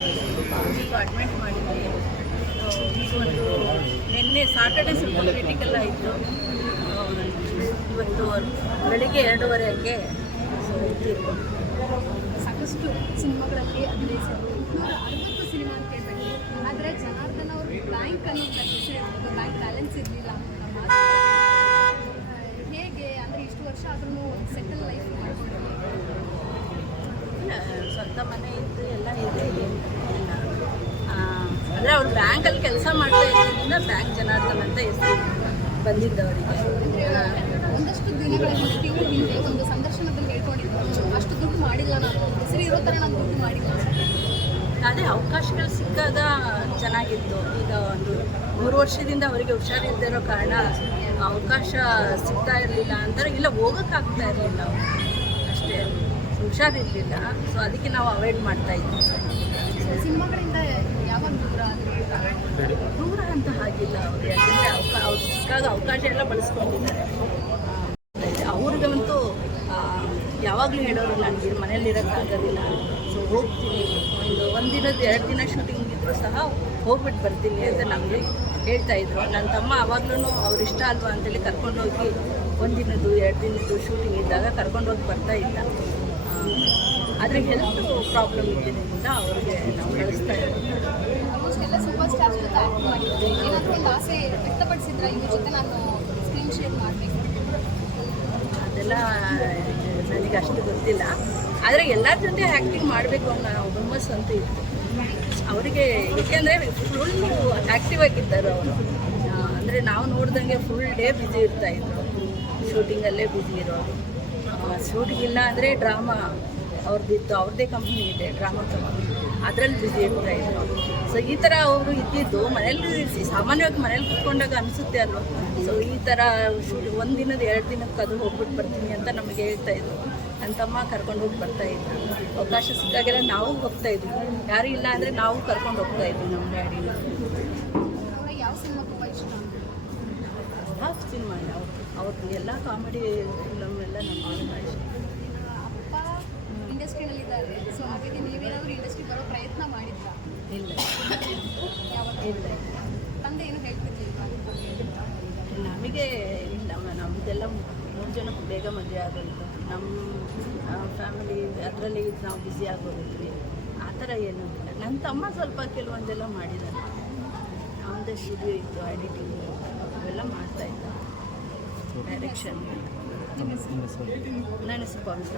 Admit ಮಾಡಿದ್ವಿ. ಒಂದು ನಿನ್ನೆ ಸಾಟರ್ಡೆ ಸ್ವಲ್ಪ ಕ್ರಿಟಿಕಲ್ ಆಯಿತು ಇವತ್ತು ಬೆಳಿಗ್ಗೆ ಎರಡೂವರೆ ಹಂಗೆ ಸೊ ತೀರ್ಕೊಂಡು ಸಾಕಷ್ಟು ಸಿನಿಮಾಗಳಲ್ಲಿ ಅಭಿನಯಿಸಿದ್ರು. ಅರವತ್ತು ಸಿನಿಮಾ ಅಂತ ಹೇಳ್ಬೇಕು ಆದರೆ ಜನಾರ್ದನ್ ಅವರು ಬ್ಯಾಂಕ್ ಅನ್ನೋ ಬ್ಯಾಂಕ್ ಬ್ಯಾಲೆನ್ಸ್ ಇರಲಿಲ್ಲ ಹೇಗೆ ಅಂದರೆ ಇಷ್ಟು ವರ್ಷ ಆದ್ರೂ ಸೆಟಲ್ ಲೈಫ್ ಮಾಡ್ಕೊಂಡು ಇಲ್ಲ, ಸ್ವಂತ ಮನೆ ಇತ್ತು ಎಲ್ಲ ಇದೆ ಎಲ್ಲ. ಅಂದರೆ ಅವ್ರು ಬ್ಯಾಂಕಲ್ಲಿ ಕೆಲಸ ಮಾಡ್ತಾ ಇದ್ದರಿಂದ ಬ್ಯಾಂಕ್ ಜನಾರ್ದನ್ ಅಂತ ಹೆಸರು ಬಂದಿದ್ದವರಿಗೆ. ಒಂದಷ್ಟು ದಿನಗಳ ತಿಂಗಳ ಹಿಂದೆ ಒಂದು ಸಂದರ್ಶನದಲ್ಲಿ ಹೇಳ್ಕೊಂಡಿದ್ರು. ಅಷ್ಟು ದುಡ್ಡು ಮಾಡಿಲ್ಲ ನಾನು ಹೆಸರು ಇರೋ ಥರ ನಾನು ದುಡ್ಡು ಮಾಡಿಲ್ಲ. ಅದೇ ಅವಕಾಶಗಳು ಸಿಕ್ಕಾಗ ಚೆನ್ನಾಗಿತ್ತು. ಈಗ ಒಂದು ಮೂರು ವರ್ಷದಿಂದ ಅವರಿಗೆ ಹುಷಾರಿಲ್ದಿರೋ ಕಾರಣ ಅವಕಾಶ ಸಿಗ್ತಾ ಇರಲಿಲ್ಲ ಅಂದರೆ ಇಲ್ಲ ಹೋಗೋಕ್ಕಾಗ್ತಾ ಇರಲಿಲ್ಲ. ಹುಷಾರಿರಲಿಲ್ಲ. ಸೊ ಅದಕ್ಕೆ ನಾವು ಅವಾಯ್ಡ್ ಮಾಡ್ತಾ ಇದ್ವಿ. ಸಿನಿಮಾಗಳಿಂದ ಯಾವಾಗ ದೂರ? ದೂರ ಅಂತ ಹಾಗಿಲ್ಲ. ಅವರು ಯಾಕಂದರೆ ಅವಕಾ ಅವ್ರು ಸಿಕ್ಕಾಗ ಅವಕಾಶ ಎಲ್ಲ ಬಳಸ್ಕೊಂಡಿದ್ದಾರೆ. ಅವ್ರಿಗಂತೂ ಯಾವಾಗಲೂ ಹೇಳೋರು ನನಗೆ ಮನೇಲಿ ಇರೋಕ್ಕಾಗೋದಿಲ್ಲ ಸೊ ಹೋಗ್ತೀನಿ. ಒಂದು ಒಂದಿನದ ಎರಡು ದಿನ ಶೂಟಿಂಗ್ ಇದ್ದರೂ ಸಹ ಹೋಗ್ಬಿಟ್ಟು ಬರ್ತೀನಿ ಅಂತ ನಮಗೆ ಹೇಳ್ತಾ ಇದ್ರು. ನನ್ನ ತಮ್ಮ ಆವಾಗ್ಲೂ ಅವ್ರು ಇಷ್ಟ ಅಲ್ವಾ ಅಂತೇಳಿ ಕರ್ಕೊಂಡೋಗಿ ಒಂದಿನದ್ದು ಎರಡು ದಿನದ್ದು ಶೂಟಿಂಗ್ ಇದ್ದಾಗ ಕರ್ಕೊಂಡೋಗಿ ಬರ್ತಾ ಇದ್ದ. ಆದರೆ ಹೆಲ್ತ್ ಪ್ರಾಬ್ಲಮ್ ಇದ್ದಿದ್ದರಿಂದ ಅವ್ರಿಗೆ ನಾವು ಕಳಿಸ್ತಾ ಇದ್ದೀವಿ ಆಲ್ಮೋಸ್ಟ್ ಎಲ್ಲ ಸೂಪರ್ ಸ್ಟಾರ್ಸ್ ಜೊತೆ ಆ್ಯಕ್ಟ್ ಮಾಡಿದ್ದೆ ಏನಾದರೂ ಒಂದು ಆಸೆ ವ್ಯಕ್ತಪಡಿಸಿದ್ರ? ಇವ್ರ ಜೊತೆ ನಾನು ಸ್ಕ್ರೀನ್ ಶೇರ್ ಮಾಡಬೇಕು. ಅದೆಲ್ಲ ನನಗೆ ಅಷ್ಟು ಗೊತ್ತಿಲ್ಲ. ಆದರೆ ಎಲ್ಲರ ಜೊತೆ ಆ್ಯಕ್ಟಿಂಗ್ ಮಾಡಬೇಕು ಅನ್ನೋ ಹುಮ್ಮಸ್ಸು ಅಂತೂ ಇತ್ತು. ಅವರಿಗೆ ಏಕೆಂದರೆ ಫುಲ್ ಆ್ಯಕ್ಟಿವ್ ಆಗಿದ್ದಾರೆ ಅವರು. ಅಂದರೆ ನಾವು ನೋಡ್ದಂಗೆ ಫುಲ್ ಡೇ ಬ್ಯುಸಿ ಇರ್ತಾಯಿದ್ರು ಶೂಟಿಂಗಲ್ಲೇ ಬ್ಯುಸಿ ಇರೋರು. ಶೂಟಿಂಗ್ ಇಲ್ಲ ಅಂದರೆ ಡ್ರಾಮಾ ಅವ್ರದ್ದಿತ್ತು ಅವ್ರದ್ದೇ ಕಂಪ್ನಿ ಇದೆ ಡ್ರಾಮಾ ಕಂಪ್ನಿ ಅದರಲ್ಲಿ ಬ್ಯುಸಿ ಇರ್ತಾಯಿದ್ರು ಸೊ ಈ ಥರ ಅವರು ಇದ್ದಿದ್ದು ಮನೇಲಿ ಸಾಮಾನ್ಯವಾಗಿ ಮನೇಲಿ ಕೂತ್ಕೊಂಡಾಗ ಅನಿಸುತ್ತೆ ಅಲ್ವಾ? ಸೊ ಈ ಥರ ಒಂದು ದಿನದ ಎರಡು ದಿನಕ್ಕೆ ಅದು ಹೋಗ್ಬಿಟ್ಟು ಬರ್ತೀನಿ ಅಂತ ನಮಗೆ ಹೇಳ್ತಾ ಇದ್ರು. ನನ್ನ ತಮ್ಮ ಕರ್ಕೊಂಡು ಹೋಗಿ ಬರ್ತಾ ಇದ್ರು ಅವಕಾಶ ಸಿಕ್ಕಾಗೆಲ್ಲ ನಾವು ಹೋಗ್ತಾ ಇದ್ವಿ. ಯಾರು ಇಲ್ಲ ಅಂದರೆ ನಾವು ಕರ್ಕೊಂಡು ಹೋಗ್ತಾ ಇದ್ವಿ ನಮ್ಮ ಡ್ಯಾಡಿನ. ಯಾವ ಸಿನಿಮಾ ತುಂಬ ಇಷ್ಟ? ಯಾವ ಸಿನಿಮಾ ಯಾವ ಅವ್ರದ್ದು ಎಲ್ಲ ಕಾಮಿಡಿ ಫಿಲಮ್ ಎಲ್ಲ ನಮ್ಮ ಇಷ್ಟ. ಇಲ್ಲ. ಯಾವಾಗ ಇಲ್ಲ. ತಂದೆ ಏನು ಹೇಳ್ತಿರ್ಲಿಲ್ವಾ ನಮಗೆ ಇಲ್ಲ ನಮ್ಮದೆಲ್ಲ ಮೂರು ಜನಕ್ಕೆ ಬೇಗ ಮದುವೆ ಆಗೋಯ್ತು ನಮ್ಮ ಫ್ಯಾಮಿಲಿ ಅದರಲ್ಲಿ ನಾವು ಬ್ಯುಸಿ ಆಗೋಗಿದ್ವಿ ಆ ಥರ ಏನೂ ಇಲ್ಲ. ನನ್ನ ತಮ್ಮ ಸ್ವಲ್ಪ ಕೆಲವೊಂದೆಲ್ಲ ಮಾಡಿದ್ದಾನೆ ಅವನದೇ ಸ್ಟುಡಿಯೋ ಇತ್ತು ಎಡಿಟಿಂಗ್ ಅವೆಲ್ಲ ಮಾಡ್ತಾ ಇದ್ದ. ಡೈರೆಕ್ಷನ್ ನನ್ನ ಹೆಸರು ಪವಿತ್ರ